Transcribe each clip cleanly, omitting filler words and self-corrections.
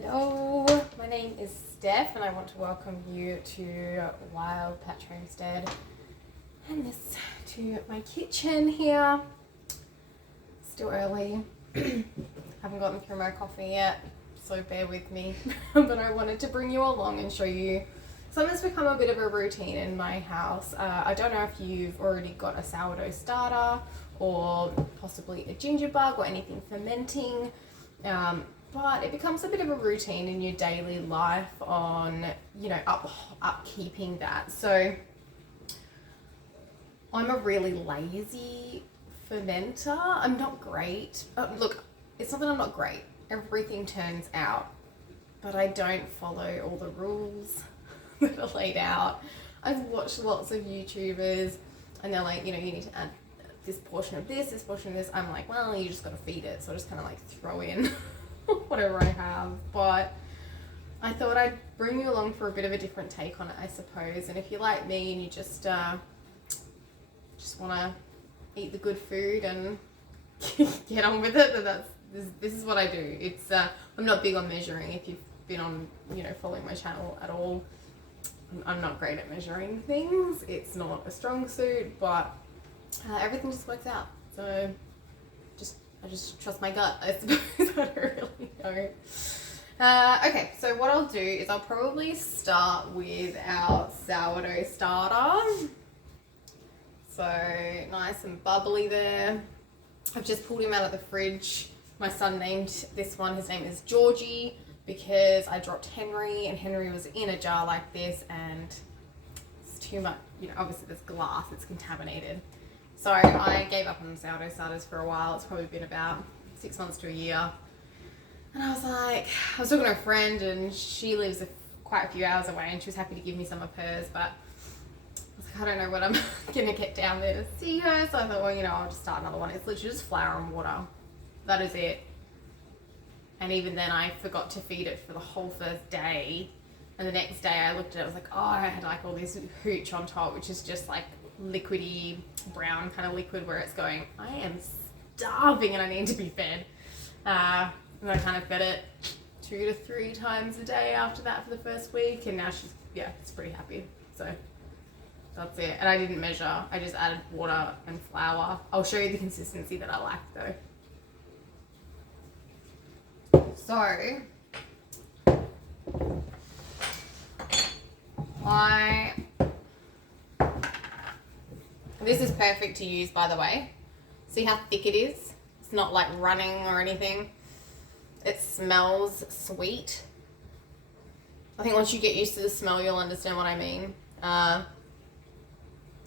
Hello, my name is Steph and I want to welcome you to Wild Patch Homestead and this to my kitchen here. Still early, haven't gotten through my coffee yet, so bear with me. But I wanted to bring you along and show you something that's become a bit of a routine in my house. I don't know if you've already got a sourdough starter or possibly a ginger bug or anything fermenting. But it becomes a bit of a routine in your daily life on, upkeeping that. So I'm a really lazy fermenter. I'm not great. Look, it's not that I'm not great. Everything turns out, but I don't follow all the rules that are laid out. I've watched lots of YouTubers and they're like, you need to add this portion of this portion of this. I'm like, well, you just got to feed it. So I just kind of like throw in whatever I have. But I thought I'd bring you along for a bit of a different take on it, I suppose. And if you're like me and you just want to eat the good food and get on with it, then this is what I do. It's I'm not big on measuring. If you've been on, following my channel at all, I'm not great at measuring things. It's not a strong suit, but everything just works out. So I just trust my gut, I suppose. I don't really know. Okay, so what I'll do is I'll probably start with our sourdough starter. So nice and bubbly there. I've just pulled him out of the fridge. My son named this one, his name is Georgie, because I dropped Henry and Henry was in a jar like this and it's too much, obviously there's glass, it's contaminated. So I gave up on sourdough starters for a while. It's probably been about 6 months to a year. And I was like, I was talking to a friend and she lives quite a few hours away and she was happy to give me some of hers, but I was like, I don't know when I'm going to get down there to see her. So I thought, well, I'll just start another one. It's literally just flour and water. That is it. And even then I forgot to feed it for the whole first day. And the next day I looked at it, I was like, oh, I had like all this hooch on top, which is just like liquidy brown kind of liquid where it's going, I am starving and I need to be fed. And I kind of fed it 2 to 3 times a day after that for the first week, and now it's pretty happy. So that's it. And I didn't measure, I just added water and flour. I'll show you the consistency that I like though. So this is perfect to use, by the way. See how thick it is? It's not like running or anything. It smells sweet. I think once you get used to the smell, you'll understand what I mean.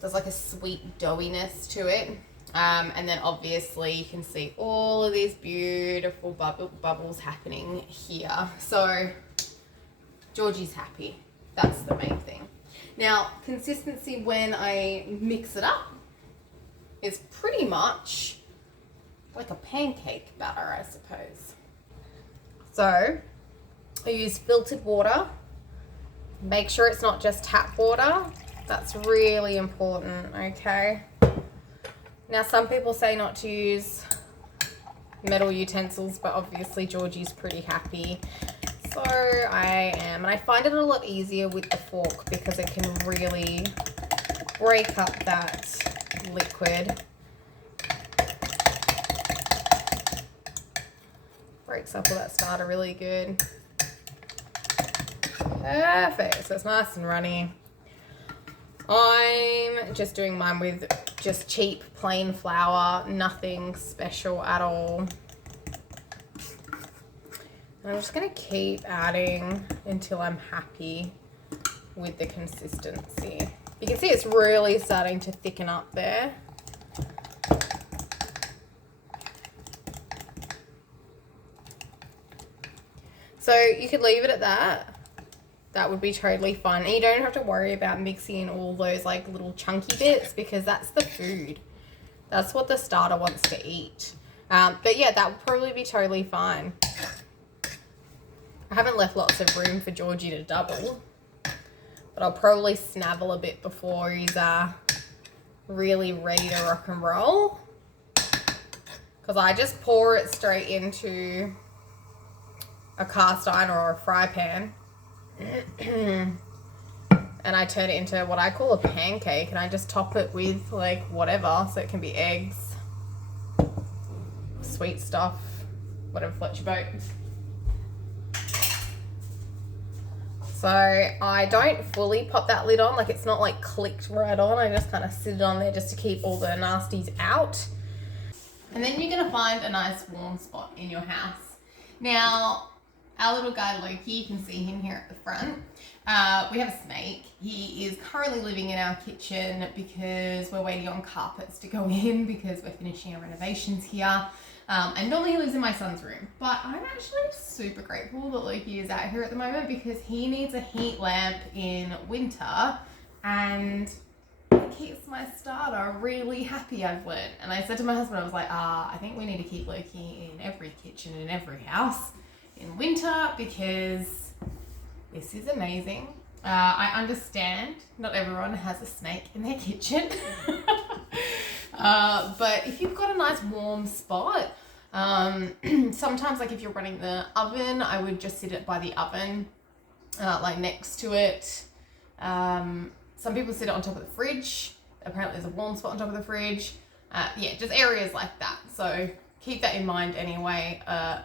There's like a sweet doughiness to it. And then obviously you can see all of these beautiful bubbles happening here. So Georgie's happy. That's the main thing. Now, consistency when I mix it up is pretty much like a pancake batter, I suppose. So I use filtered water. Make sure it's not just tap water. That's really important, okay? Now, some people say not to use metal utensils, but obviously Georgie's pretty happy. So I am, and I find it a lot easier with the fork because it can really break up that liquid. Breaks up all that starter really good. Perfect, so it's nice and runny. I'm just doing mine with just cheap plain flour, nothing special at all. I'm just going to keep adding until I'm happy with the consistency. You can see it's really starting to thicken up there. So you could leave it at that. That would be totally fine. And you don't have to worry about mixing in all those like little chunky bits because that's the food. That's what the starter wants to eat. But yeah, that would probably be totally fine. I haven't left lots of room for Georgie to double, but I'll probably snavel a bit before he's really ready to rock and roll. Because I just pour it straight into a cast iron or a fry pan. And I turn it into what I call a pancake, and I just top it with like whatever, so it can be eggs, sweet stuff, whatever floats your boat. So I don't fully pop that lid on, like it's not like clicked right on, I just kind of sit it on there just to keep all the nasties out. And then you're gonna find a nice warm spot in your house. Now, our little guy Loki, you can see him here at the front. We have a snake. He is currently living in our kitchen because we're waiting on carpets to go in because we're finishing our renovations here. And normally he lives in my son's room, but I'm actually super grateful that Loki is out here at the moment because he needs a heat lamp in winter and it keeps my starter really happy, I've learned. And I said to my husband, I was like, I think we need to keep Loki in every kitchen in every house in winter because this is amazing. I understand not everyone has a snake in their kitchen. But if you've got a nice warm spot, sometimes like if you're running the oven, I would just sit it by the oven, like next to it. Some people sit it on top of the fridge. Apparently there's a warm spot on top of the fridge. Yeah, just areas like that. So keep that in mind anyway, a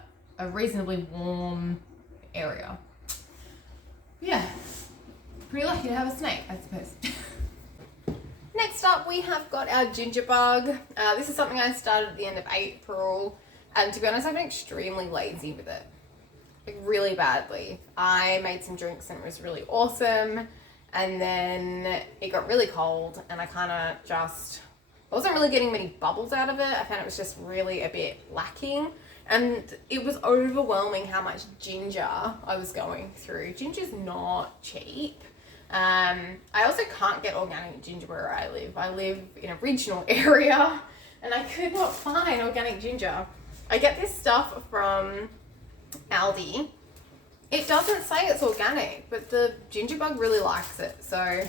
reasonably warm area. Yeah, pretty lucky to have a snake, I suppose. Next up, we have got our ginger bug. This is something I started at the end of April, and to be honest, I've been extremely lazy with it, like really badly. I made some drinks and it was really awesome, and then it got really cold, and I kind of just wasn't really getting many bubbles out of it. I found it was just really a bit lacking. And it was overwhelming how much ginger I was going through. Ginger's not cheap. I also can't get organic ginger where I live. I live in a regional area and I could not find organic ginger. I get this stuff from Aldi. It doesn't say it's organic, but the ginger bug really likes it. So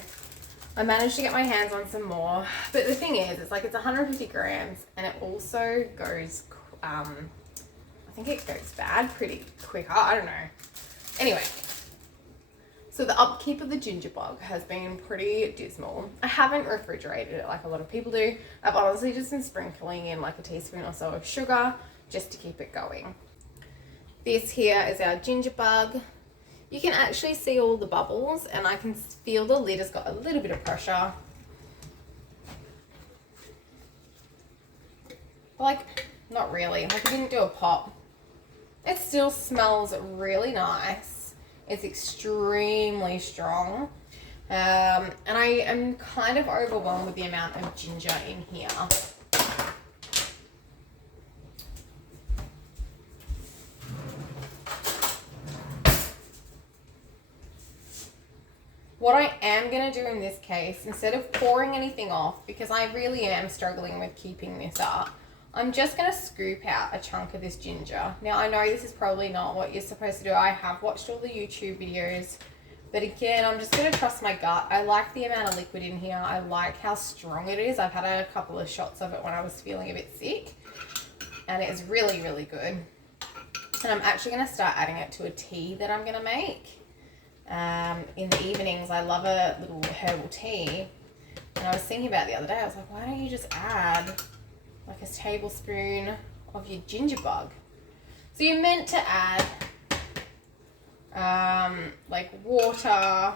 I managed to get my hands on some more. But the thing is, it's 150 grams and it also goes, I think it goes bad pretty quick. I don't know. Anyway, so the upkeep of the ginger bug has been pretty dismal. I haven't refrigerated it like a lot of people do. I've honestly just been sprinkling in like a teaspoon or so of sugar just to keep it going. This here is our ginger bug. You can actually see all the bubbles and I can feel the lid has got a little bit of pressure. Like, not really. Like, I didn't do a pop. It still smells really nice. It's extremely strong. And I am kind of overwhelmed with the amount of ginger in here. What I am going to do in this case, instead of pouring anything off, because I really am struggling with keeping this up, I'm just going to scoop out a chunk of this ginger. Now, I know this is probably not what you're supposed to do. I have watched all the YouTube videos, but again, I'm just going to trust my gut. I like the amount of liquid in here. I like how strong it is. I've had a couple of shots of it when I was feeling a bit sick, and it is really, really good. And I'm actually going to start adding it to a tea that I'm going to make. In the evenings, I love a little herbal tea, and I was thinking about it the other day. I was like, why don't you just add like a tablespoon of your ginger bug? So you're meant to add like water,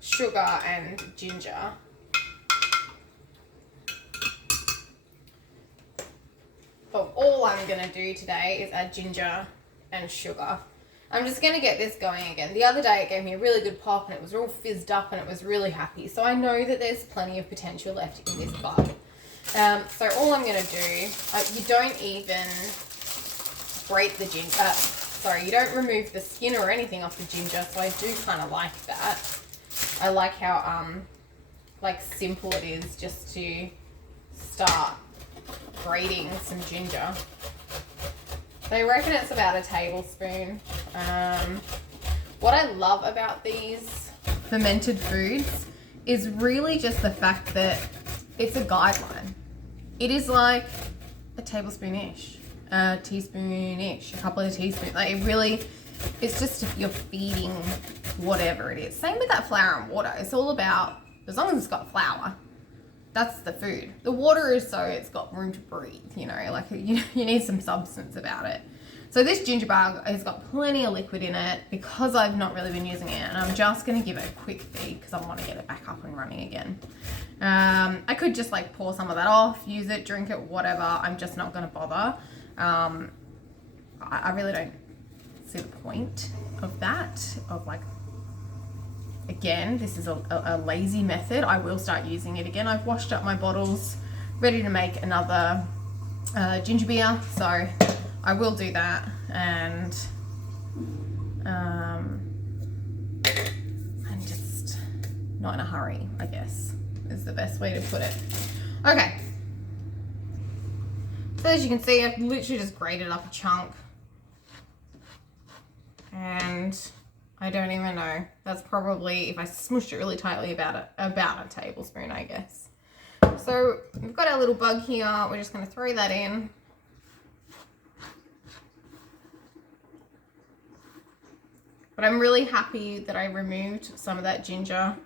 sugar and ginger. But all I'm going to do today is add ginger and sugar. I'm just going to get this going again. The other day it gave me a really good pop and it was all fizzed up and it was really happy. So I know that there's plenty of potential left in this bug. So all I'm going to do, you don't even grate the ginger, you don't remove the skin or anything off the ginger, so I do kind of like that. I like how like simple it is just to start grating some ginger. So I reckon it's about a tablespoon. What I love about these fermented foods is really just the fact that it's a guideline. It is like a tablespoon-ish, a teaspoon-ish, a couple of teaspoons. Like it really It's just if you're feeding whatever it is. Same with that flour and water. It's all about, as long as it's got flour, that's the food. The water is so it's got room to breathe, you know, like you need some substance about it. So this ginger bug has got plenty of liquid in it because I've not really been using it, and I'm just going to give it a quick feed because I want to get it back up and running again. I could just like pour some of that off, use it, drink it, whatever. I'm just not going to bother. I really don't see the point of that, of like, again, this is a lazy method. I will start using it again. I've washed up my bottles, ready to make another ginger beer, so I will do that, and I'm just not in a hurry, I guess, is the best way to put it. Okay, so as you can see, I've literally just grated up a chunk, and I don't even know. That's probably, if I smushed it really tightly, about a tablespoon, I guess. So we've got our little bug here. We're just going to throw that in. But I'm really happy that I removed some of that ginger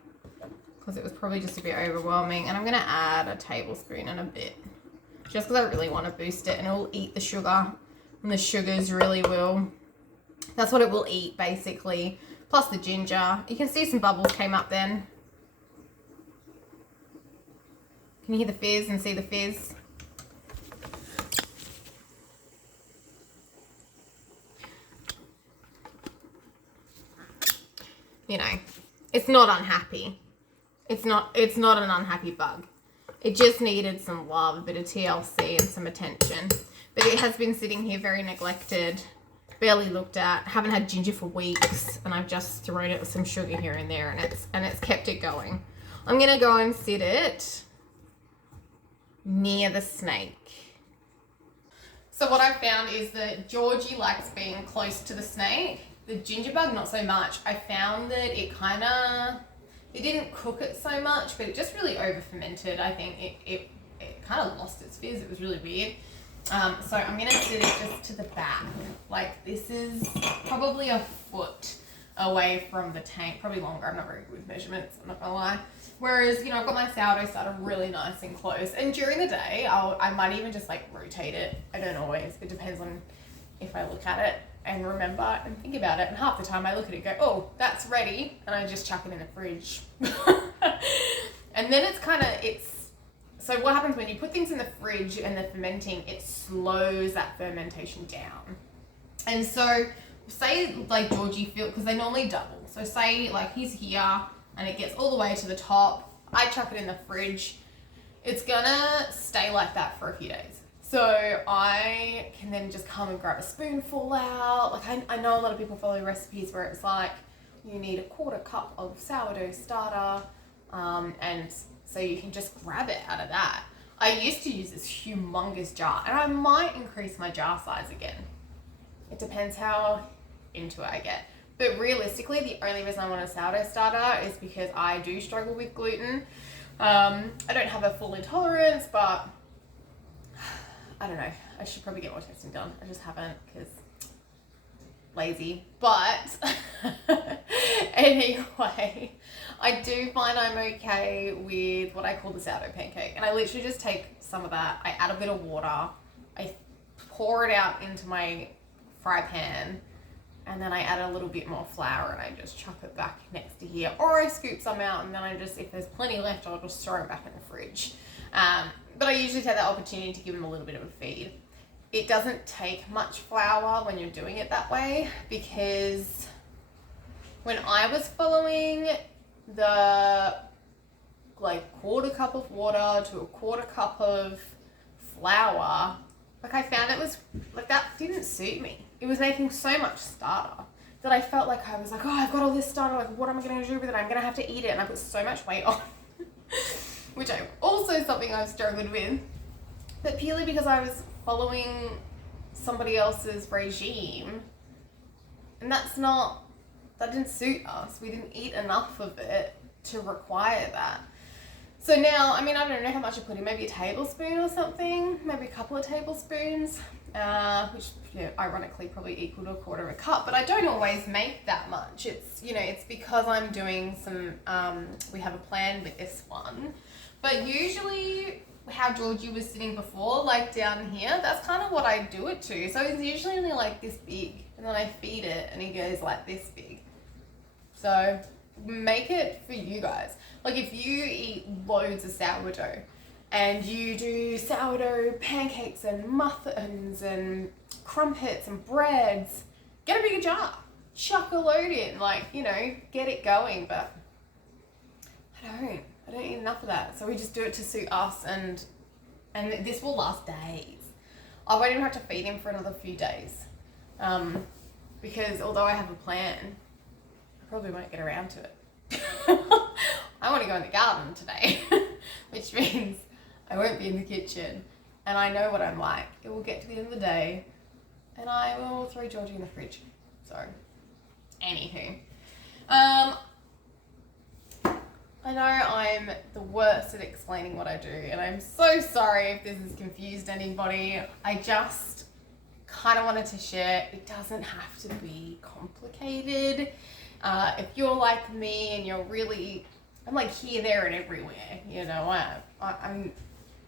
because it was probably just a bit overwhelming. And I'm going to add a tablespoon and a bit, just because I really want to boost it, and it will eat the sugar, and the sugars really will. That's what it will eat, basically. Plus the ginger. You can see some bubbles came up then. Can you hear the fizz and see the fizz? You know, it's not unhappy. It's not an unhappy bug. It just needed some love, a bit of TLC and some attention. But it has been sitting here very neglected, barely looked at, haven't had ginger for weeks, and I've just thrown it with some sugar here and there, and it's kept it going. I'm gonna go and sit it near the snake. So what I've found is that Georgie likes being close to the snake. The ginger bug, not so much. I found that it didn't cook it so much, but it just really over fermented. I think it kind of lost its fizz. It was really weird. So I'm going to sit it just to the back. Like, this is probably a foot away from the tank, probably longer. I'm not very good with measurements, I'm not going to lie. Whereas, you know, I've got my sourdough starter really nice and close. And during the day, I might even just like rotate it. I don't always. It depends on if I look at it and remember and think about it. And half the time I look at it and go, oh, that's ready. And I just chuck it in the fridge. And then so what happens when you put things in the fridge and they're fermenting, it slows that fermentation down. And so say like Georgie because they normally double. So say like he's here and it gets all the way to the top. I chuck it in the fridge. It's gonna stay like that for a few days. So I can then just come and grab a spoonful out. Like I know a lot of people follow recipes where it's like you need a 1/4 cup of sourdough starter, and so you can just grab it out of that. I used to use this humongous jar, and I might increase my jar size again. It depends how into it I get. But realistically, the only reason I want a sourdough starter is because I do struggle with gluten. I don't have a full intolerance, but I don't know. I should probably get more testing done. I just haven't because lazy. But anyway, I do find I'm okay with what I call the sourdough pancake. And I literally just take some of that. I add a bit of water. I pour it out into my fry pan. And then I add a little bit more flour and I just chuck it back next to here. Or I scoop some out and then I just, if there's plenty left, I'll just throw it back in the fridge. But I usually take that opportunity to give them a little bit of a feed. It doesn't take much flour when you're doing it that way, because when I was following the like 1/4 cup of water to a 1/4 cup of flour, like I found it was like that didn't suit me. It was making so much starter that I felt like I was like, oh, I've got all this starter, like what am I going to do with it? I'm going to have to eat it, and I put so much weight on. Which I also something I've struggled with, but purely because I was following somebody else's regime, and that didn't suit us. We didn't eat enough of it to require that. So now, I mean, I don't know how much I put in, maybe a tablespoon or something, maybe a couple of tablespoons. which ironically probably equal to 1/4 cup, but I don't always make that much. It's, it's because I'm doing some, we have a plan with this one, but usually how Georgie was sitting before, like down here, that's kind of what I do it to. So it's usually only like this big, and then I feed it and he goes like this big. So make it for you guys. Like if you eat loads of sourdough and you do sourdough pancakes and muffins and crumpets and breads, get a bigger jar, chuck a load in, like, get it going. But I don't eat enough of that. So we just do it to suit us, and this will last days. I won't even have to feed him for another few days. Because although I have a plan, I probably won't get around to it. I want to go in the garden today, which means I won't be in the kitchen, and I know what I'm like. It will get to the end of the day and I will throw Georgie in the fridge. So, anywho. I know I'm the worst at explaining what I do, and I'm so sorry if this has confused anybody. I just kind of wanted to share. It doesn't have to be complicated. If you're like me and you're really, I'm like here, there, and everywhere.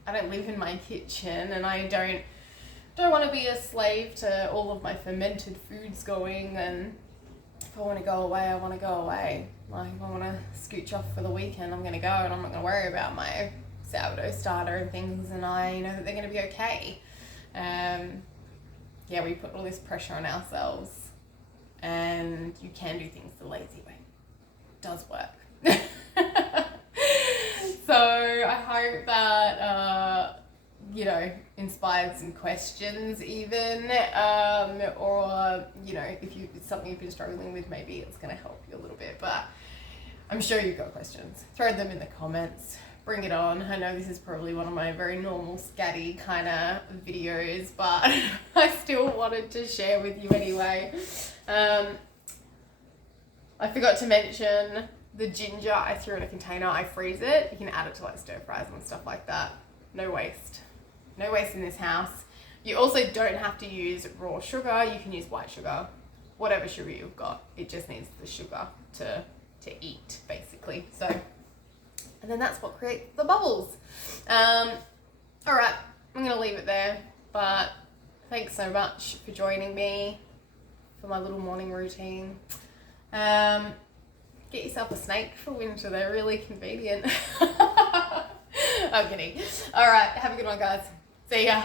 I don't live in my kitchen, and I don't want to be a slave to all of my fermented foods going. And if I want to go away, I want to go away. Like if I want to scooch off for the weekend, I'm going to go, and I'm not going to worry about my sourdough starter and things, and I know that they're going to be okay. We put all this pressure on ourselves, and you can do things the lazy way. It does work. So I hope that, inspired some questions even, or, if it's something you've been struggling with, maybe it's going to help you a little bit, but I'm sure you've got questions. Throw them in the comments. Bring it on. I know this is probably one of my very normal scatty kind of videos, but I still wanted to share with you anyway. I forgot to mention the ginger I threw in a container. I freeze it. You can add it to like stir fries and stuff like that. No waste. No waste in this house. You also don't have to use raw sugar. You can use white sugar, whatever sugar you've got. It just needs the sugar to eat, basically. So, and then that's what creates the bubbles. All right, I'm gonna leave it there. But thanks so much for joining me for my little morning routine. Get yourself a snake for winter. They're really convenient. I'm kidding. All right, have a good one, guys. See ya.